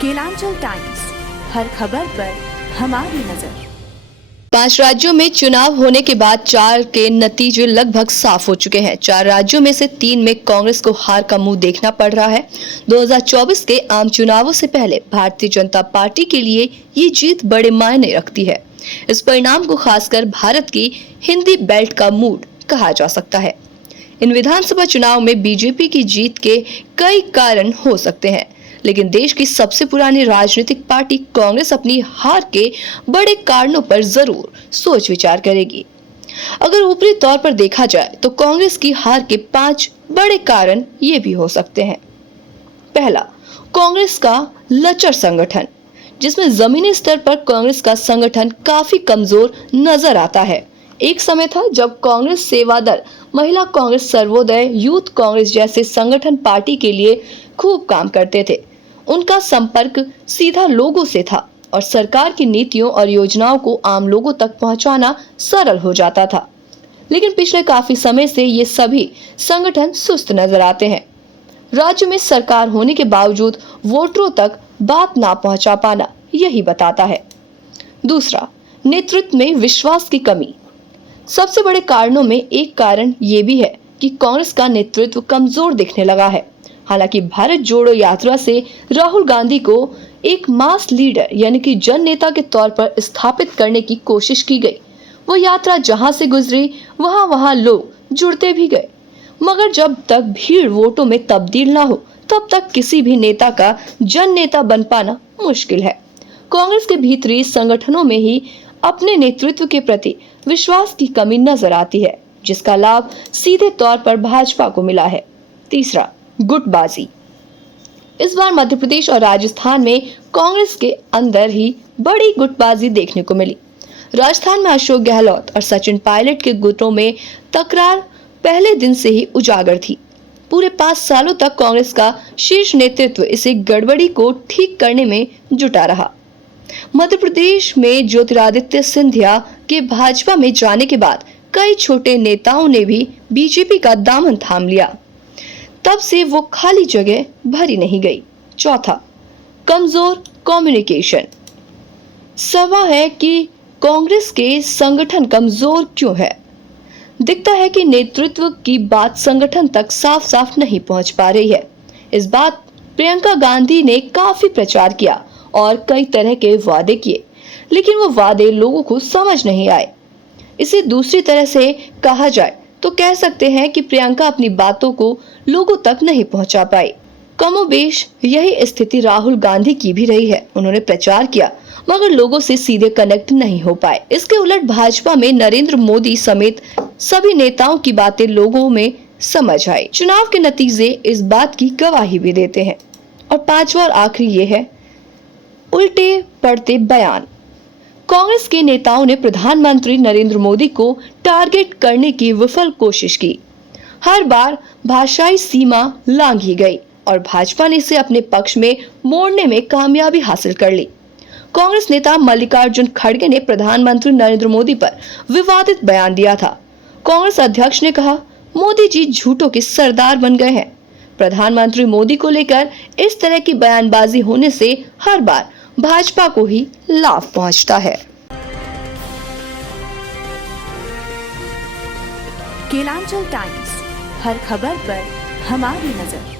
Kelanchal times, हर खबर पर हमारी नजर। 5 राज्यों में चुनाव होने के बाद 4 के नतीजे लगभग साफ हो चुके हैं। 4 राज्यों में से 3 में कांग्रेस को हार का मुंह देखना पड़ रहा है। 2024 के आम चुनावों से पहले भारतीय जनता पार्टी के लिए ये जीत बड़े मायने रखती है। इस परिणाम को खासकर भारत की हिंदी बेल्ट का मूड कहा जा सकता है। इन विधानसभा चुनाव में बीजेपी की जीत के कई कारण हो सकते हैं, लेकिन देश की सबसे पुरानी राजनीतिक पार्टी कांग्रेस अपनी हार के बड़े कारणों पर जरूर सोच विचार करेगी। अगर ऊपरी तौर पर देखा जाए तो कांग्रेस की हार के 5 बड़े कारण ये भी हो सकते हैं। पहला, कांग्रेस का लचर संगठन, जिसमें जमीनी स्तर पर कांग्रेस का संगठन काफी कमजोर नजर आता है। एक समय था जब कांग्रेस सेवा दल, महिला कांग्रेस, सर्वोदय, यूथ कांग्रेस जैसे संगठन पार्टी के लिए खूब काम करते थे। उनका संपर्क सीधा लोगों से था और सरकार की नीतियों और योजनाओं को आम लोगों तक पहुंचाना सरल हो जाता था। लेकिन पिछले काफी समय से ये सभी संगठन सुस्त नजर आते हैं। राज्य में सरकार होने के बावजूद वोटरों तक बात ना पहुंचा पाना यही बताता है। दूसरा, नेतृत्व में विश्वास की कमी। सबसे बड़े कारणों में एक कारण ये भी है कि कांग्रेस का नेतृत्व कमजोर दिखने लगा है। हालांकि भारत जोड़ो यात्रा से राहुल गांधी को एक मास लीडर यानी कि जन नेता के तौर पर स्थापित करने की कोशिश की गई। वो यात्रा जहां से गुजरी वहां लोग जुड़ते भी गए, मगर जब तक भीड़ वोटों में तब्दील ना हो तब तक किसी भी नेता का जन नेता बन पाना मुश्किल है। कांग्रेस के भीतरी संगठनों में ही अपने नेतृत्व के प्रति विश्वास की कमी नजर आती है, जिसका लाभ सीधे तौर पर भाजपा को मिला है। तीसरा, गुटबाजी। इस बार मध्य प्रदेश और राजस्थान में कांग्रेस के अंदर ही बड़ी गुटबाजी देखने को मिली। राजस्थान में अशोक गहलोत और सचिन पायलट के गुटों में तकरार पहले दिन से ही उजागर थी। पूरे 5 सालों तक कांग्रेस का शीर्ष नेतृत्व इसे गड़बड़ी को ठीक करने में जुटा रहा। मध्य प्रदेश में ज्योतिरादित्य सिंधिया के भाजपा में जाने के बाद कई छोटे नेताओं ने भी बीजेपी का दामन थाम लिया। तब से वो खाली जगह भरी नहीं गई। चौथा, कमजोर कम्युनिकेशन। सवाल है कि कांग्रेस के संगठन कमजोर क्यों है। दिखता है कि नेतृत्व की बात संगठन तक साफ साफ नहीं पहुंच पा रही है। इस बात प्रियंका गांधी ने काफी प्रचार किया और कई तरह के वादे किए, लेकिन वो वादे लोगों को समझ नहीं आए। इसे दूसरी तरह से कहा जाए तो कह सकते हैं कि प्रियंका अपनी बातों को लोगों तक नहीं पहुंचा पाई। कमोबेश यही स्थिति राहुल गांधी की भी रही है। उन्होंने प्रचार किया मगर लोगों से सीधे कनेक्ट नहीं हो पाए। इसके उलट भाजपा में नरेंद्र मोदी समेत सभी नेताओं की बातें लोगों में समझ आई। चुनाव के नतीजे इस बात की गवाही भी देते हैं। और 5वां और आखिरी ये है, उल्टे पड़ते बयान। कांग्रेस के नेताओं ने प्रधानमंत्री नरेंद्र मोदी को टारगेट करने की विफल कोशिश की। हर बार भाषाई सीमा लांघी गई और भाजपा ने इसे अपने पक्ष में मोड़ने में कामयाबी हासिल कर ली। कांग्रेस नेता मल्लिकार्जुन खड़गे ने प्रधानमंत्री नरेंद्र मोदी पर विवादित बयान दिया था। कांग्रेस अध्यक्ष ने कहा, मोदी जी झूठों के सरदार बन गए हैं। प्रधानमंत्री मोदी को लेकर इस तरह की बयानबाजी होने से हर बार भाजपा को ही लाभ पहुंचता है। केलांचल टाइम्स, हर खबर पर हमारी नजर।